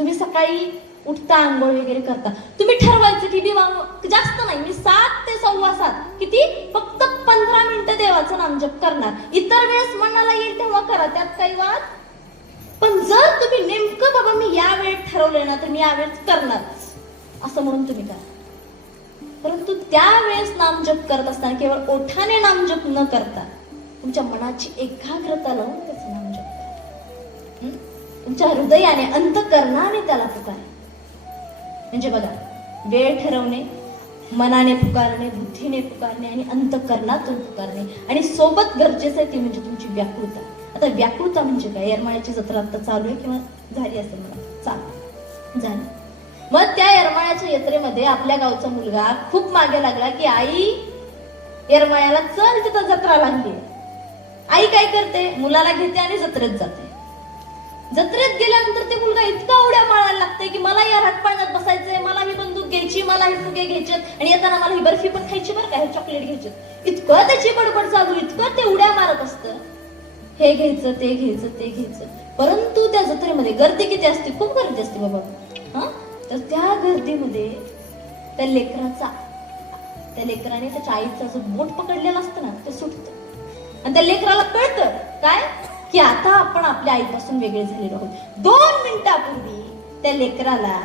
तुम्ही सकाळी उठता, आंघोळ वगैरे करता, तुम्ही ठरवायचं की जास्त नाही, मी 7 ते 7:15 किती फक्त 15 मिनिटं देवाचं नामजप करणार, इतर वेळेस मनाला येईल तेव्हा करा, त्यात काही वाद. पण जर तुम्ही नेमकं बाबा मी या वेळेत ठरवलंय ना तर मी या वेळेस करणार असं म्हणून तुम्ही करा. परंतु त्यावेळेस नामजप करत असताना केवळ ओठाने नामजप न करता तुमच्या मनाची एकाग्रता लावून त्याचं नामजप करा. तुमच्या हृदयाने, अंतःकरणाने त्याला पुकारा. म्हणजे बघा, वेळ ठरवणे, मनाने पुकारणे, बुद्धीने पुकारणे आणि अंतःकरणातून पुकारणे, आणि सोबत गरजेचं आहे ती म्हणजे तुमची व्याकुळता. आता व्याकुळता म्हणजे काय? येरमाळ्याची जत्रा आता चालू आहे किंवा झाली असेल, मला चालू झाली. मग त्या येरमाळ्याच्या यात्रेमध्ये आपल्या गावचा मुलगा खूप मागे लागला की आई येरमाळ्याला चल, तिथं जत्रा लागली. आई काय करते? मुलाला घेते आणि जत्रेत जाते. जत्रेत गेल्यानंतर ते मुलगा इतका उड्या मारायला लागते की मला या राटपाण्यात बसायचंय, मला ही बंदूक घ्यायची, मला ही फुगे घ्यायचे, आणि येताना मला ही बर्फी पण खायची बरं का, हे चॉकलेट घ्यायचे. इतकं त्याची बडबड चालू, इतकं ते उड्या मारत असतं, हे घ्यायचं, ते घ्यायचं, ते घ्यायचं. परंतु त्या जत्रेमध्ये गर्दी किती असते? खूप गर्दी असते बाबा. तर त्या गर्दीमध्ये त्या लेकराने त्याच्या आईचा जो बोट पकडलेला असतं ना ते सुटतं, आणि त्या लेकराला कळतं काय की आता आपण आपल्या आईपासून वेगळे झालेलो आहोत. 2 मिनिटापूर्वी त्या लेकराला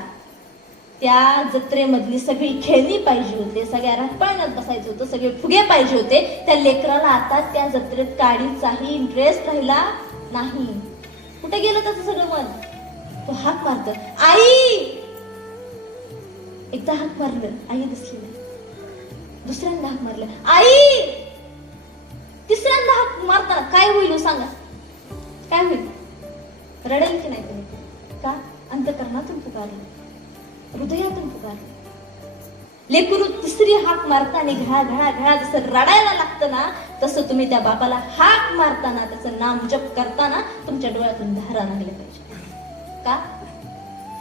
त्या जत्रेमधली सगळी खेळणी पाहिजे होते, सगळ्या राटपाण्यात बसायचं होतं, सगळे फुगे पाहिजे होते. त्या लेकराला आता त्या जत्रेत काडीचाही इंटरेस्ट राहिला नाही. कुठे गेलं त्याचं सगळं मन? तो हाक मारतो, आई. एकदा हाक मारलं, आई दिसली नाही. दुसऱ्यांदा हाक मारलं, आई. तिसऱ्यांदा हाक मारताना काय होईल सांगा? काय होईल? रडेल की नाही तुम्ही? का? अंतःकरणातून पुकारलं, हृदयातून पुकारलं. लेकरू तिसरी हाक मारताना घळा घळा घळा जसं रडायला लागतं ना, तसं तुम्ही त्या बापाला हाक मारताना, त्याचं नाम जप करताना तुमच्या डोळ्यातून धारा लागल्या पाहिजे. का?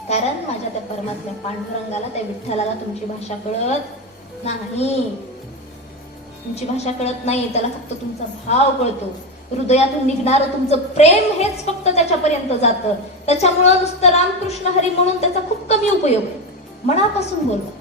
कारण माझ्या त्या परमात्म्या पांडुरंगाला, त्या विठ्ठलाला तुमची भाषा कळत नाही. तुमची भाषा कळत नाही, त्याला फक्त तुमचा भाव कळतो. हृदयातून निघणारं तुमचं प्रेम हेच फक्त त्याच्यापर्यंत जातं. त्याच्यामुळं नुसतं रामकृष्ण हरी म्हणून त्याचा खूप कमी उपयोग आहे. मनापासून बोलवा.